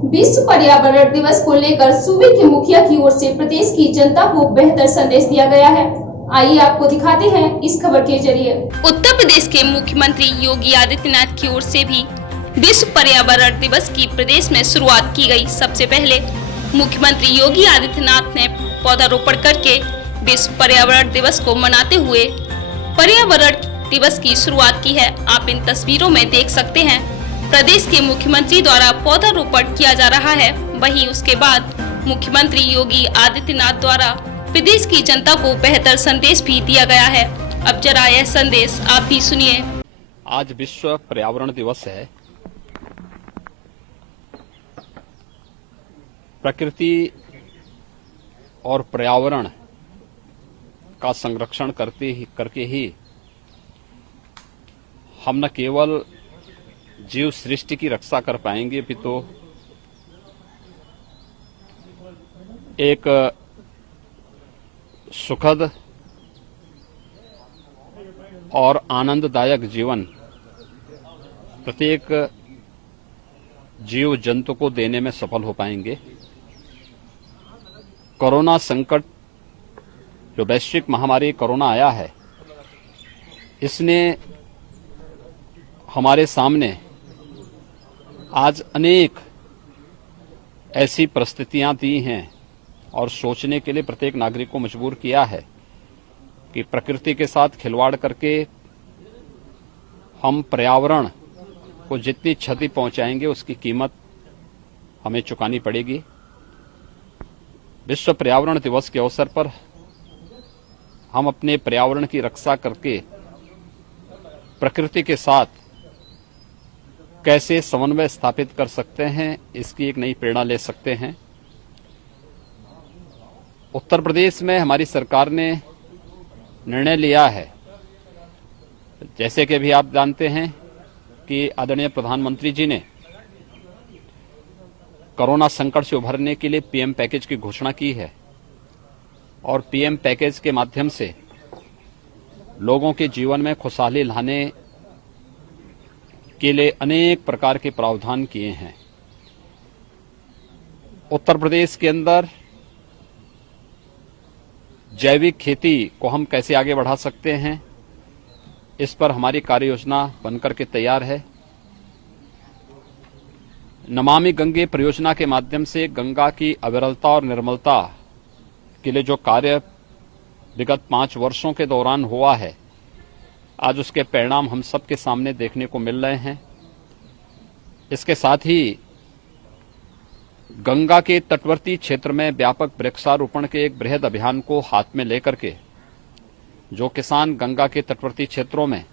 विश्व पर्यावरण दिवस को लेकर सूबे के मुखिया की ओर से प्रदेश की जनता को बेहतर संदेश दिया गया है। आइए आपको दिखाते हैं इस खबर के जरिए। उत्तर प्रदेश के मुख्यमंत्री योगी आदित्यनाथ की ओर से भी विश्व पर्यावरण दिवस की प्रदेश में शुरुआत की गई। सबसे पहले मुख्यमंत्री योगी आदित्यनाथ ने पौधारोपण करके विश्व पर्यावरण दिवस को मनाते हुए पर्यावरण दिवस की शुरुआत की है। आप इन तस्वीरों में देख सकते हैं प्रदेश के मुख्यमंत्री द्वारा पौधारोपण किया जा रहा है। वहीं उसके बाद मुख्यमंत्री योगी आदित्यनाथ द्वारा प्रदेश की जनता को बेहतर संदेश भी दिया गया है। अब जरा यह संदेश आप भी सुनिए। आज विश्व पर्यावरण दिवस है। प्रकृति और पर्यावरण का संरक्षण करके ही हम न केवल जीव सृष्टि की रक्षा कर पाएंगे, अपितु एक सुखद और आनंददायक जीवन प्रत्येक जीव जंतु को देने में सफल हो पाएंगे। कोरोना संकट, जो वैश्विक महामारी कोरोना आया है, इसने हमारे सामने आज अनेक ऐसी परिस्थितियां दी हैं और सोचने के लिए प्रत्येक नागरिक को मजबूर किया है कि प्रकृति के साथ खिलवाड़ करके हम पर्यावरण को जितनी क्षति पहुंचाएंगे उसकी कीमत हमें चुकानी पड़ेगी। विश्व पर्यावरण दिवस के अवसर पर हम अपने पर्यावरण की रक्षा करके प्रकृति के साथ कैसे समन्वय स्थापित कर सकते हैं, इसकी एक नई प्रेरणा ले सकते हैं। उत्तर प्रदेश में हमारी सरकार ने निर्णय लिया है, जैसे कि अभी आप जानते हैं कि आदरणीय प्रधानमंत्री जी ने कोरोना संकट से उभरने के लिए पीएम पैकेज की घोषणा की है और पीएम पैकेज के माध्यम से लोगों के जीवन में खुशहाली लाने के लिए अनेक प्रकार के प्रावधान किए हैं। उत्तर प्रदेश के अंदर जैविक खेती को हम कैसे आगे बढ़ा सकते हैं, इस पर हमारी कार्य योजना बनकर के तैयार है। नमामि गंगे परियोजना के माध्यम से गंगा की अविरलता और निर्मलता के लिए जो कार्य विगत 5 वर्षों के दौरान हुआ है, आज उसके परिणाम हम सबके सामने देखने को मिल रहे हैं। इसके साथ ही गंगा के तटवर्ती क्षेत्र में व्यापक वृक्षारोपण के एक बृहद अभियान को हाथ में लेकर के जो किसान गंगा के तटवर्ती क्षेत्रों में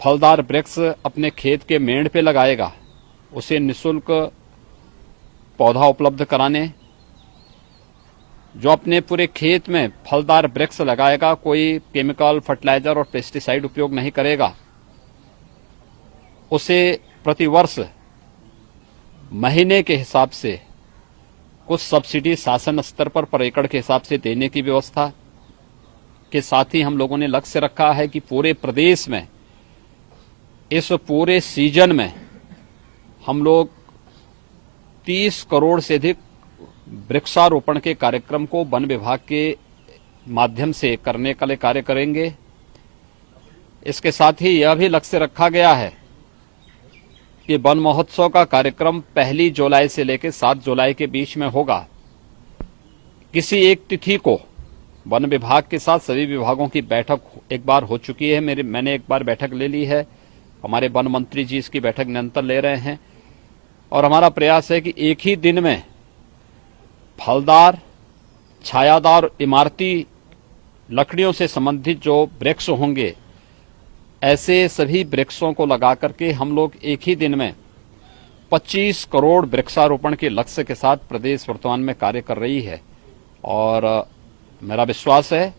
फलदार वृक्ष अपने खेत के मेड़ पे लगाएगा, उसे निःशुल्क पौधा उपलब्ध कराने, जो अपने पूरे खेत में फलदार वृक्ष लगाएगा, कोई केमिकल, फर्टिलाइजर और पेस्टिसाइड उपयोग नहीं करेगा, उसे प्रतिवर्ष महीने के हिसाब से कुछ सब्सिडी शासन स्तर पर एकड़ के हिसाब से देने की व्यवस्था के साथ ही हम लोगों ने लक्ष्य रखा है कि पूरे प्रदेश में इस पूरे सीजन में हम लोग 30 करोड़ से अधिक वृक्षारोपण के कार्यक्रम को वन विभाग के माध्यम से करने के लिए कार्य करेंगे। इसके साथ ही यह भी लक्ष्य रखा गया है कि वन महोत्सव का कार्यक्रम 1 जुलाई से लेकर 7 जुलाई के बीच में होगा। किसी एक तिथि को वन विभाग के साथ सभी विभागों की बैठक एक बार हो चुकी है, मैंने एक बार बैठक ले ली है, हमारे वन मंत्री जी इसकी बैठक निरंतर ले रहे हैं और हमारा प्रयास है कि एक ही दिन में फलदार, छायादार, इमारती लकड़ियों से संबंधित जो वृक्ष होंगे, ऐसे सभी वृक्षों को लगा करके हम लोग एक ही दिन में 25 करोड़ वृक्षारोपण के लक्ष्य के साथ प्रदेश वर्तमान में कार्य कर रही है। और मेरा विश्वास है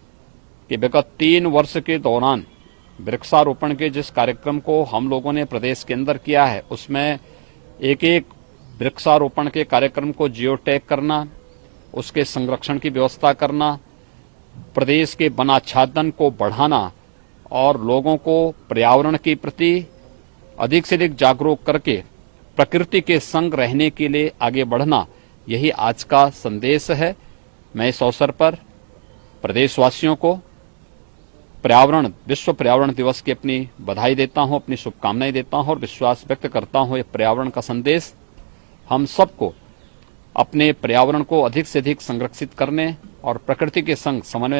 कि विगत 3 वर्ष के दौरान वृक्षारोपण के जिस कार्यक्रम को हम लोगों ने प्रदेश के अंदर किया है, उसमें एक वृक्षारोपण के कार्यक्रम को जियो टैग करना, उसके संरक्षण की व्यवस्था करना, प्रदेश के वनाच्छादन को बढ़ाना और लोगों को पर्यावरण के प्रति अधिक से अधिक जागरूक करके प्रकृति के संग रहने के लिए आगे बढ़ना, यही आज का संदेश है। मैं इस अवसर पर प्रदेशवासियों को विश्व पर्यावरण दिवस की अपनी बधाई देता हूं, अपनी शुभकामनाएं देता हूं और विश्वास व्यक्त करता हूं ये पर्यावरण का संदेश हम सबको अपने पर्यावरण को अधिक से अधिक संरक्षित करने और प्रकृति के संग समन्वय